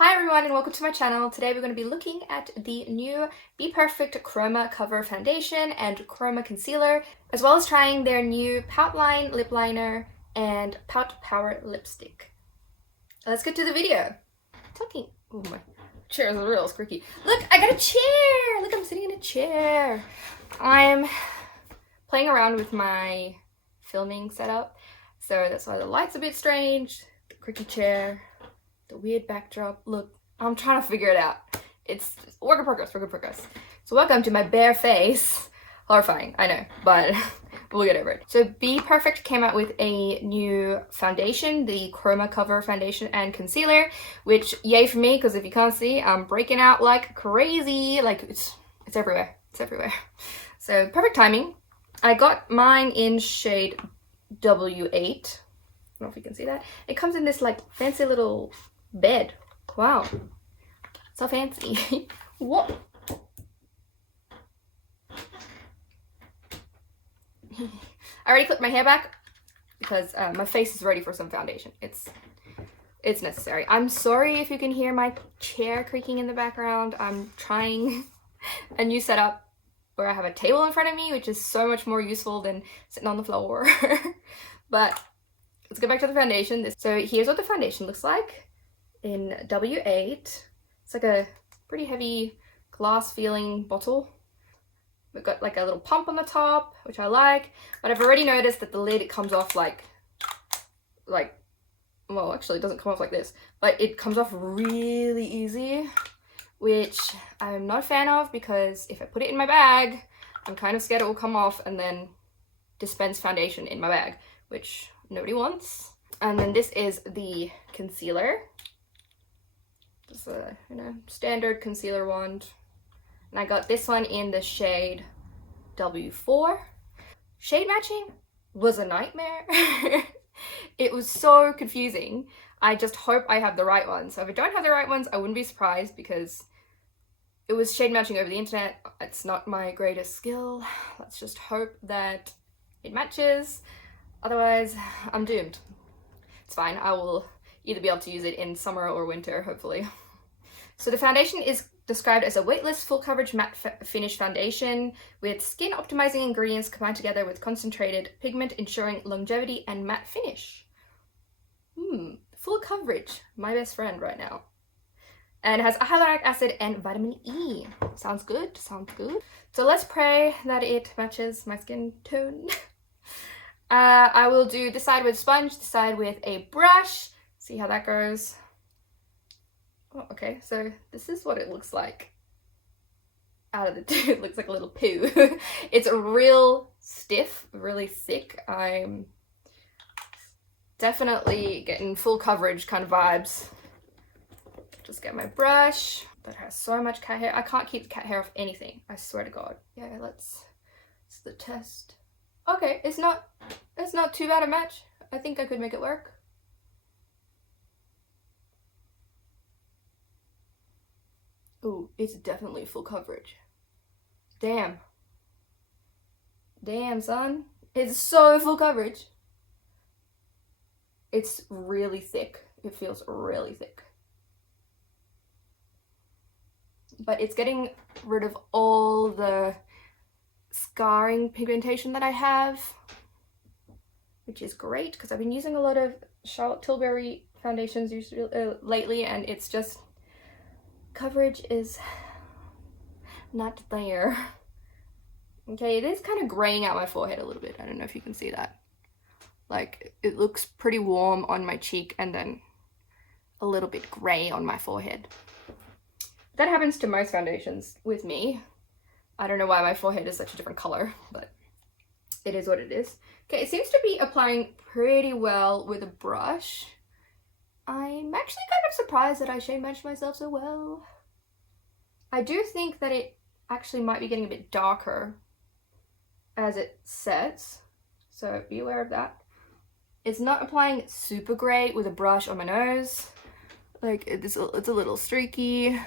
Hi everyone and welcome to my channel. Today we're going to be looking at the new bperfect Chroma Cover Foundation and Chroma Concealer, as well as trying their new Poutline Lip Liner and Pout Power Lipstick. Let's get to the video. Oh, my chair is real squeaky. Look, I got a chair! Look, I'm sitting in a chair. I'm playing around with my filming setup, so that's why the light's a bit strange, the creaky chair, the weird backdrop. Look, I'm trying to figure it out. It's work in progress. So welcome to my bare face. Horrifying, I know, but we'll get over it. So bperfect came out with a new foundation, the Chroma Cover Foundation and Concealer, which yay for me, because if you can't see, I'm breaking out like crazy. Like it's everywhere. It's everywhere. So perfect timing. I got mine in shade W8. I don't know if you can see that. It comes in this like fancy little bed. Wow, so fancy. What? I already clipped my hair back because my face is ready for some foundation. It's necessary. I'm sorry if you can hear my chair creaking in the background. I'm trying a new setup where I have a table in front of me, which is so much more useful than sitting on the floor. But let's get back to the foundation. So here's what the foundation looks like in W8. It's like a pretty heavy glass feeling bottle. We've got like a little pump on the top, which I like, but I've already noticed that the lid comes off like, well, actually it doesn't come off like this, but it comes off really easy, which I'm not a fan of, because if I put it in my bag, I'm kind of scared it will come off and then dispense foundation in my bag, which nobody wants. And then this is the concealer. Just a standard concealer wand. And I got this one in the shade W4. Shade matching was a nightmare. It was so confusing. I just hope I have the right ones. So if I don't have the right ones, I wouldn't be surprised, because it was shade matching over the internet. It's not my greatest skill. Let's just hope that it matches. Otherwise, I'm doomed. It's fine. I will either be able to use it in summer or winter, hopefully. So the foundation is described as a weightless, full coverage matte finish foundation with skin optimizing ingredients combined together with concentrated pigment, ensuring longevity and matte finish. Full coverage, my best friend right now. And it has hyaluronic acid and vitamin E. Sounds good, sounds good. So let's pray that it matches my skin tone. I will do this side with sponge, this side with a brush. See how that goes. Oh, okay, so this is what it looks like out of the tube. It looks like a little poo. It's real stiff, really thick. I'm definitely getting full coverage kind of vibes. Just get my brush that has so much cat hair. I can't keep the cat hair off anything, I swear to God. Yeah, it's the test. Okay, it's not too bad a match. I think I could make it work. Ooh, it's definitely full coverage. Damn. Damn, son. It's so full coverage. It's really thick. It feels really thick. But it's getting rid of all the scarring pigmentation that I have, which is great, because I've been using a lot of Charlotte Tilbury foundations lately, and it's just, coverage is not there. Okay, it is kind of graying out my forehead a little bit. I don't know if you can see that. Like, it looks pretty warm on my cheek and then a little bit gray on my forehead. That happens to most foundations with me. I don't know why my forehead is such a different color, but it is what it is. Okay, it seems to be applying pretty well with a brush. I'm actually kind of surprised that I shade matched myself so well. I do think that it actually might be getting a bit darker as it sets, so be aware of that. It's not applying super great with a brush on my nose. Like, it's a little streaky.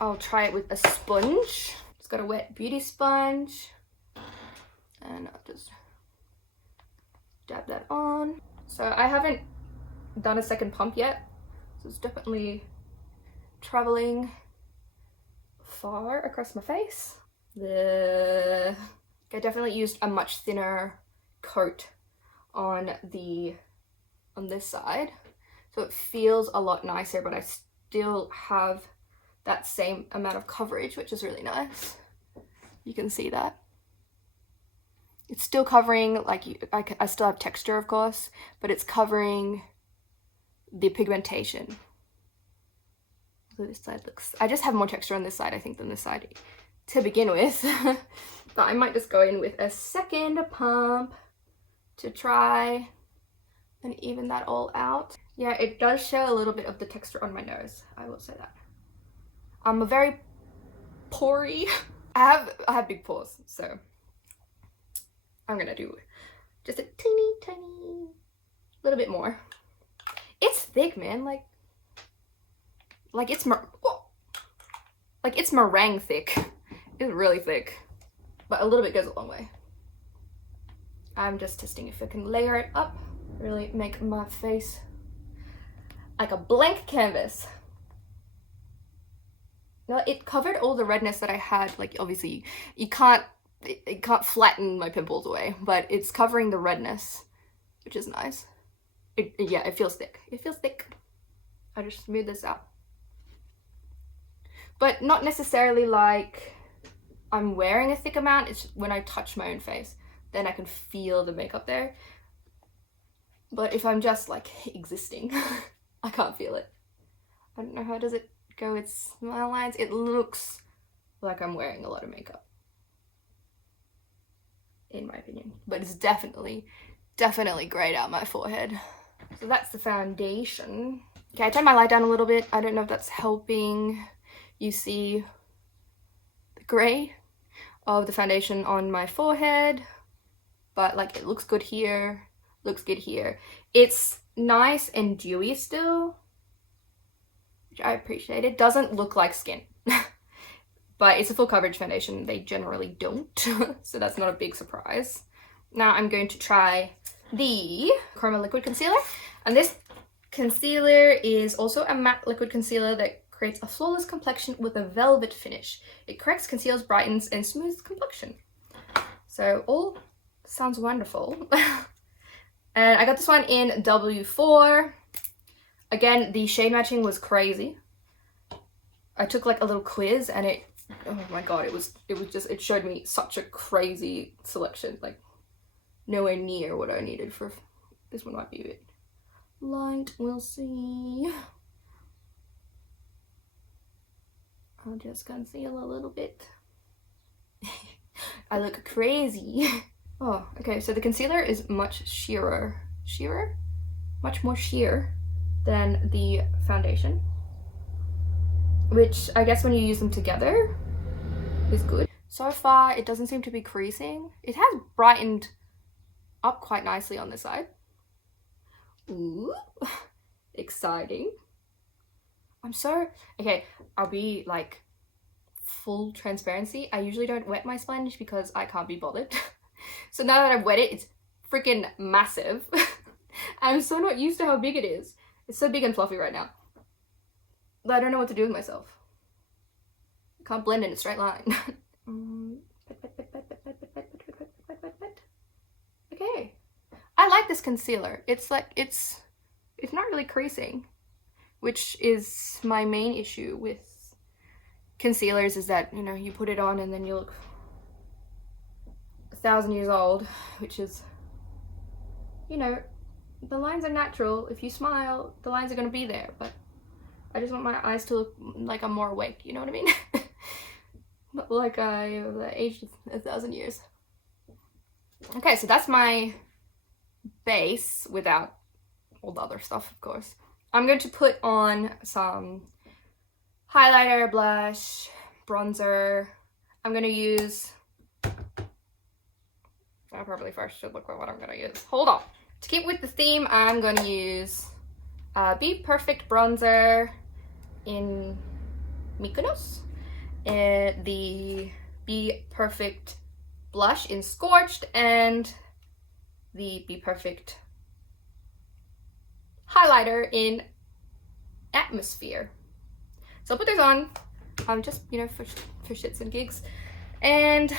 I'll try it with a sponge. It's got a wet beauty sponge. And I'll just dab that on. So I haven't done a second pump yet, So it's definitely traveling far across my face. I definitely used a much thinner coat on this side, so it feels a lot nicer, but I still have that same amount of coverage, which is really nice. You can see that it's still covering, like, I still have texture, of course, but it's covering the pigmentation. So this side looks, I just have more texture on this side, I think, than this side to begin with. But I might just go in with a second pump to try and even that all out. Yeah, it does show a little bit of the texture on my nose, I will say that. I'm a very pory. I have big pores, so I'm gonna do just a tiny little bit more. It's thick, man. Like it's meringue thick. It's really thick, but a little bit goes a long way. I'm just testing if I can layer it up, really make my face like a blank canvas. No, it covered all the redness that I had. Like, obviously it can't flatten my pimples away, but it's covering the redness, which is nice. Yeah, it feels thick. It feels thick. I just smooth this out, but not necessarily like I'm wearing a thick amount. It's when I touch my own face, then I can feel the makeup there. But if I'm just like existing, I can't feel it. I don't know, how does it go with smile lines? It looks like I'm wearing a lot of makeup, in my opinion, but it's definitely grayed out my forehead. So that's the foundation. Okay, I turned my light down a little bit. I don't know if that's helping you see the gray of the foundation on my forehead, but like it looks good here, looks good here. It's nice and dewy still, which I appreciate. It doesn't look like skin, but it's a full coverage foundation. They generally don't, so that's not a big surprise. Now I'm going to try the Chroma liquid concealer, and this concealer is also a matte liquid concealer that creates a flawless complexion with a velvet finish. It corrects, conceals, brightens, and smooths complexion. So all sounds wonderful. And I got this one in W4. Again, the shade matching was crazy. I took like a little quiz, and oh my god, it showed me such a crazy selection, like nowhere near what I needed for this one. Might be a bit light, we'll see. I'll just conceal a little bit. I look crazy. Oh, okay, so the concealer is much much more sheer than the foundation, which I guess when you use them together is good. So far, it doesn't seem to be creasing. It has brightened up quite nicely on this side. Ooh, exciting. Okay, I'll be like full transparency. I usually don't wet my sponge because I can't be bothered. So now that I've wet it, it's freaking massive. I'm so not used to how big it is. It's so big and fluffy right now. But I don't know what to do with myself. I can't blend in a straight line. Okay. I like this concealer. It's like, it's not really creasing, which is my main issue with concealers, is that, you know, you put it on and then you look 1,000 years old, which is, you know, the lines are natural. If you smile, the lines are going to be there, but I just want my eyes to look like I'm more awake, you know what I mean? Not like I aged 1,000 years. Okay, so that's my base without all the other stuff, of course. I'm going to put on some highlighter, blush, bronzer. I'm going to use, I probably first should look at what I'm going to use. Hold on. To keep with the theme, I'm going to use bperfect bronzer in Mykonos, and the bperfect blush in Scorched, and the bperfect highlighter in atmosphere. So I'll put those on, just, you know, for shits and gigs. And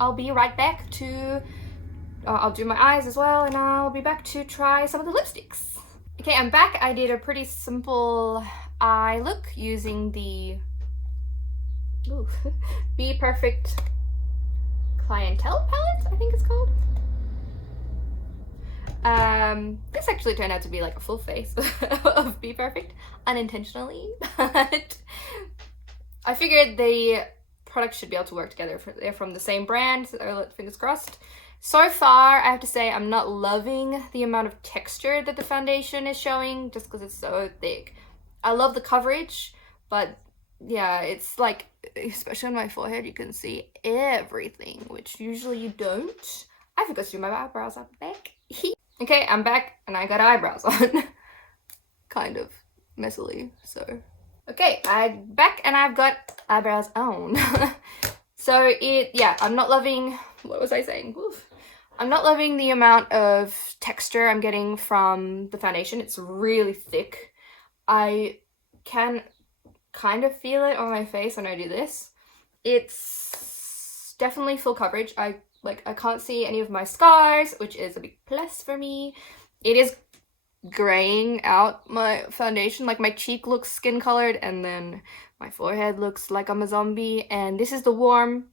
I'll be right back to, I'll do my eyes as well, and I'll be back to try some of the lipsticks. Okay, I'm back. I did a pretty simple eye look using the bperfect clientele palette, I think it's called. This actually turned out to be like a full face of bperfect, unintentionally, but I figured the products should be able to work together. They're from the same brand, so fingers crossed. So far, I have to say I'm not loving the amount of texture that the foundation is showing, just because it's so thick. I love the coverage, but yeah, it's like, especially on my forehead, you can see everything, which usually you don't. I forgot to do my eyebrows up back. Okay, I'm back and I got eyebrows on. Kind of messily, so. Okay, I'm back and I've got eyebrows on. So yeah, I'm not loving, what was I saying? Oof. I'm not loving the amount of texture I'm getting from the foundation. It's really thick. I can kind of feel it on my face when I do this. It's definitely full coverage. I can't see any of my scars, which is a big plus for me. It is graying out my foundation. Like, my cheek looks skin colored, and then my forehead looks like I'm a zombie. And this is the warm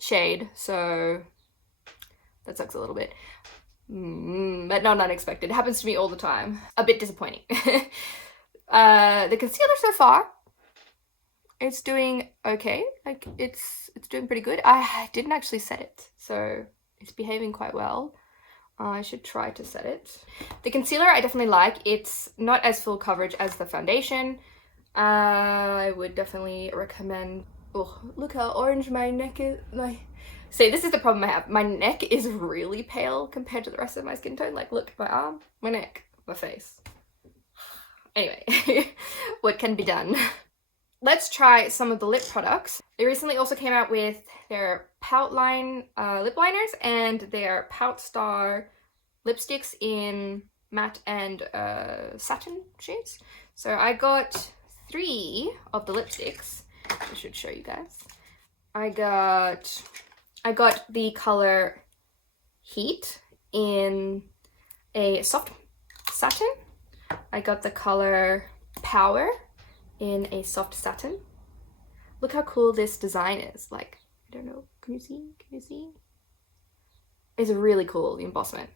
shade, so that sucks a little bit. But not unexpected. It happens to me all the time. A bit disappointing. The concealer so far, it's doing okay. Like, it's doing pretty good. I didn't actually set it, so it's behaving quite well. I should try to set it. The concealer I definitely like. It's not as full coverage as the foundation. I would definitely recommend. Oh, look how orange my neck is. See, this is the problem I have. My neck is really pale compared to the rest of my skin tone. Like, look, my arm, my neck, my face. Anyway, what can be done? Let's try some of the lip products. They recently also came out with their poutline lip liners and their poutstar lipsticks in matte and satin shades. So I got 3 of the lipsticks. I should show you guys. I got the color Heat in a soft satin. I got the color Power in a soft satin. Look how cool this design is. Like, I don't know, can you see? Can you see? It's really cool, the embossment.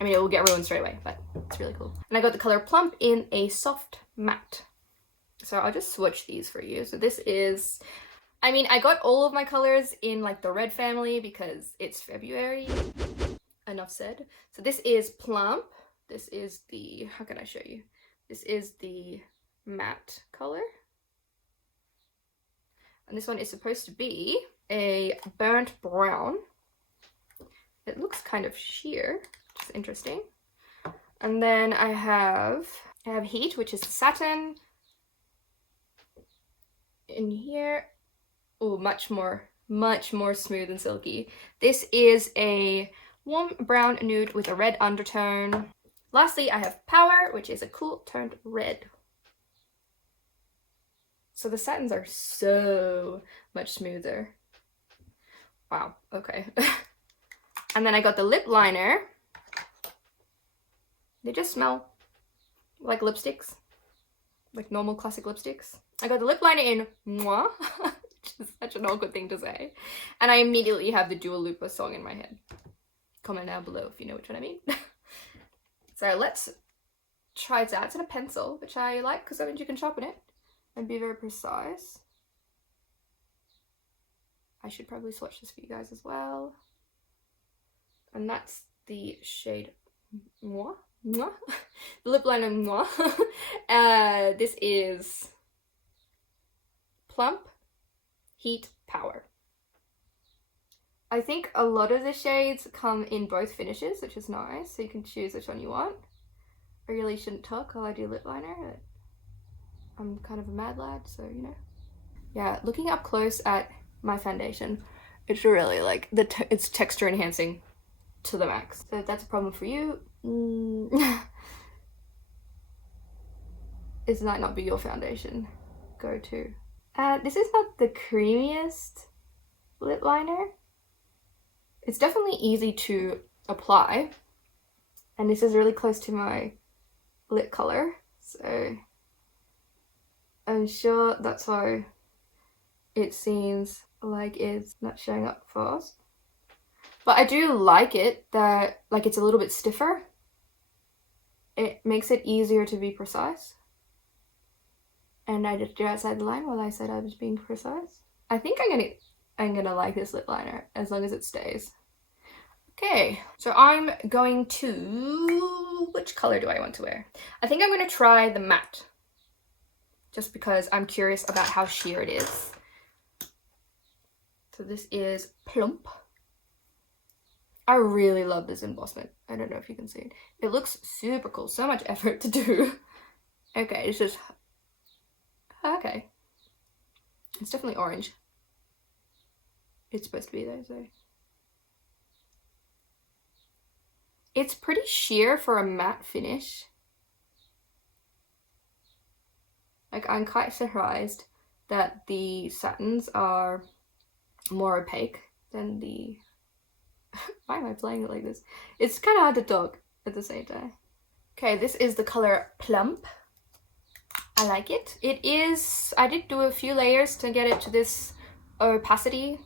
I mean, it will get ruined straight away, but it's really cool. And I got the color Plump in a soft matte. So I'll just swatch these for you. So this is, I mean, I got all of my colors in like the red family because it's February. Enough said. So this is Plump. This is the, how can I show you? This is the matte color. And this one is supposed to be a burnt brown. It looks kind of sheer, which is interesting. And then I have Heat, which is the satin. In here, oh, much more smooth and silky. This is a warm brown nude with a red undertone. Lastly, I have Power, which is a cool toned red. So the satins are so much smoother. Wow, okay. And then I got the lip liner. They just smell like lipsticks, like normal classic lipsticks. I got the lip liner in Mwah, which is such an awkward thing to say. And I immediately have the Dua Lipa song in my head. Comment down below if you know which one I mean. So let's try it out. It's in a pencil, which I like because that means you can sharpen it and be very precise. I should probably swatch this for you guys as well. And that's the shade Mwah. Mwah. The lip liner Mwah. This is Plump, Heat, Power. I think a lot of the shades come in both finishes, which is nice, so you can choose which one you want. I really shouldn't talk while I do lip liner. I'm kind of a mad lad, so you know. Yeah, looking up close at my foundation, it's really like, it's texture enhancing to the max. So if that's a problem for you, this might not be your foundation go-to. This is not the creamiest lip liner. It's definitely easy to apply, and this is really close to my lip color, so I'm sure that's why it seems like it's not showing up fast. But I do like it that like it's a little bit stiffer. It makes it easier to be precise. And I just drew outside the line while I said I was being precise. I think I'm gonna like this lip liner as long as it stays. Okay, so I'm going to, which color do I want to wear? I think I'm gonna try the matte, just because I'm curious about how sheer it is. So this is Plump. I really love this embossment. I don't know if you can see it. It looks super cool. So much effort to do. Okay, this is... Okay. It's definitely orange. It's supposed to be though, so... It's pretty sheer for a matte finish. Like, I'm quite surprised that the satins are more opaque than the... Why am I playing it like this? It's kind of hard to talk at the same time. Okay, this is the color Plump. I like it. It is... I did do a few layers to get it to this opacity,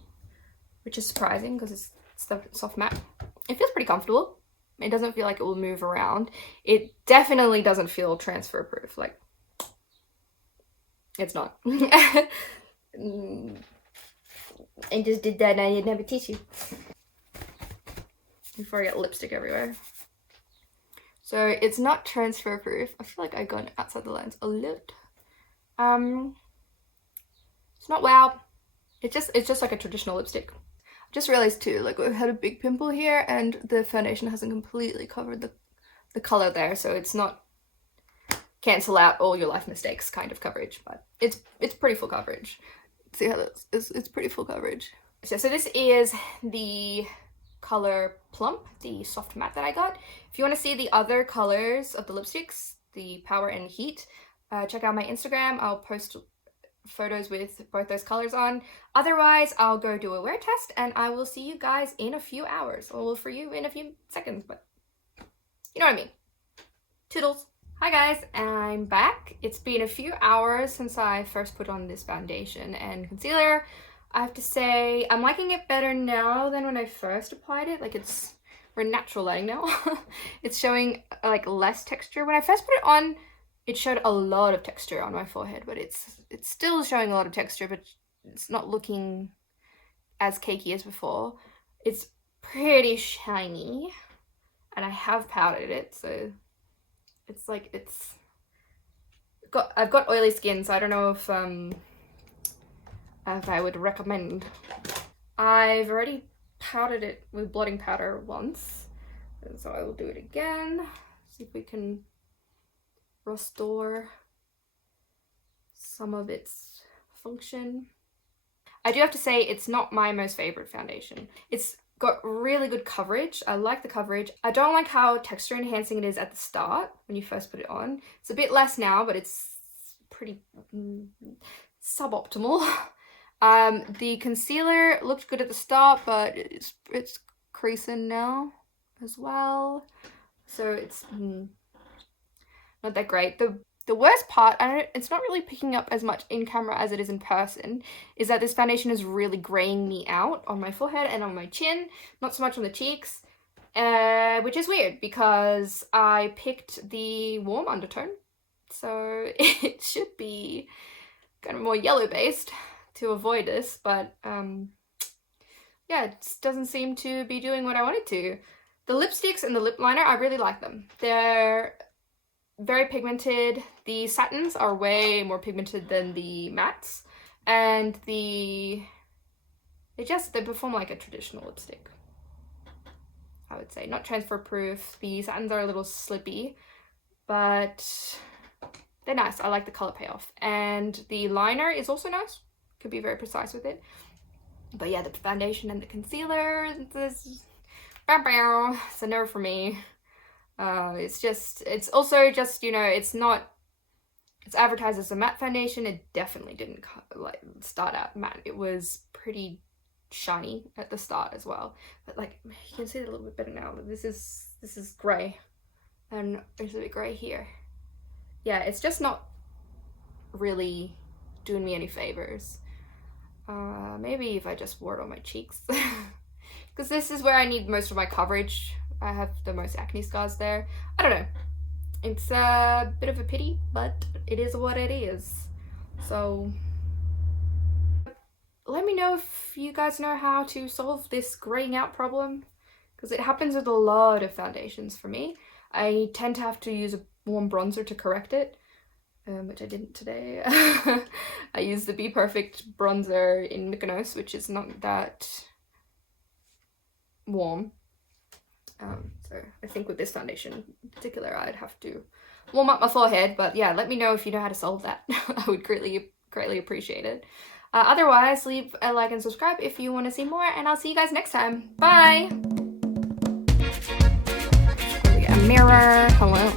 which is surprising because it's the soft matte. It feels pretty comfortable. It doesn't feel like it will move around. It definitely doesn't feel transfer proof. Like, it's not. I just did that and I didn't have a tissue. Before I get lipstick everywhere. So it's not transfer proof. I feel like I've gone outside the lens a lot. It's not wow. It's just like a traditional lipstick. I just realized too, like I had a big pimple here and the foundation hasn't completely covered the color there, so it's not cancel out all your life mistakes kind of coverage, but it's pretty full coverage. See how it's pretty full coverage. So this is the color Plump, the soft matte that I got. If you want to see the other colors of the lipsticks, the Power and Heat, check out my Instagram. I'll post photos with both those colors on. Otherwise, I'll go do a wear test and I will see you guys in a few hours, or for you in a few seconds, but you know what I mean. Toodles. Hi guys, I'm back. It's been a few hours since I first put on this foundation and concealer. I have to say, I'm liking it better now than when I first applied it. Like, we're in natural lighting now. It's showing like less texture. When I first put it on, it showed a lot of texture on my forehead, but it's still showing a lot of texture, but it's not looking as cakey as before. It's pretty shiny, and I have powdered it, so it's like I've got oily skin, so I don't know if I would recommend. I've already powdered it with blotting powder once, and so I will do it again. See if we can restore some of its function. I do have to say it's not my most favorite foundation. It's got really good coverage. I like the coverage. I don't like how texture enhancing it is at the start when you first put it on. It's a bit less now, but it's pretty suboptimal. The concealer looked good at the start, but it's creasing now as well, so it's not that great. The worst part, it's not really picking up as much in camera as it is in person, is that this foundation is really graying me out on my forehead and on my chin, not so much on the cheeks, which is weird because I picked the warm undertone, so it should be kind of more yellow based to avoid this, but yeah, it just doesn't seem to be doing what I wanted to. The lipsticks and the lip liner, I really like them. They're very pigmented. The satins are way more pigmented than the mattes, and they perform like a traditional lipstick, I would say. Not transfer proof. The satins are a little slippy, but they're nice. I like the color payoff, and the liner is also nice. Could be very precise with it. But yeah, the foundation and the concealer, it's a no for me. It's also just, you know, it's not it's advertised as a matte foundation. It definitely didn't like start out matte. It was pretty shiny at the start as well, but like you can see it a little bit better now. This is grey, and there's a bit grey here. Yeah, it's just not really doing me any favors. Maybe if I just wore it on my cheeks, because this is where I need most of my coverage. I have the most acne scars there. I don't know. It's a bit of a pity, but it is what it is. So let me know if you guys know how to solve this graying out problem, because it happens with a lot of foundations for me. I tend to have to use a warm bronzer to correct it, which I didn't today. I used the bperfect bronzer in Mykonos, which is not that warm. So I think with this foundation in particular, I'd have to warm up my forehead. But yeah, let me know if you know how to solve that. I would greatly appreciate it. Otherwise, leave a like and subscribe if you want to see more, and I'll see you guys next time. Bye! A mirror. Hello.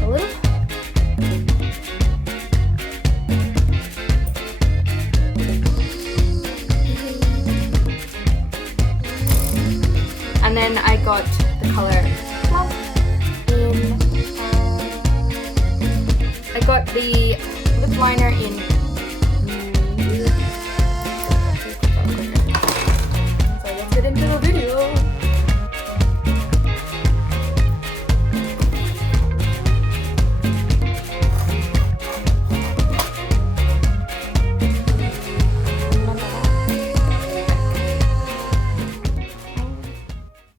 A little. And then I got the color plump in. I got the lip liner in. So let's get into the video.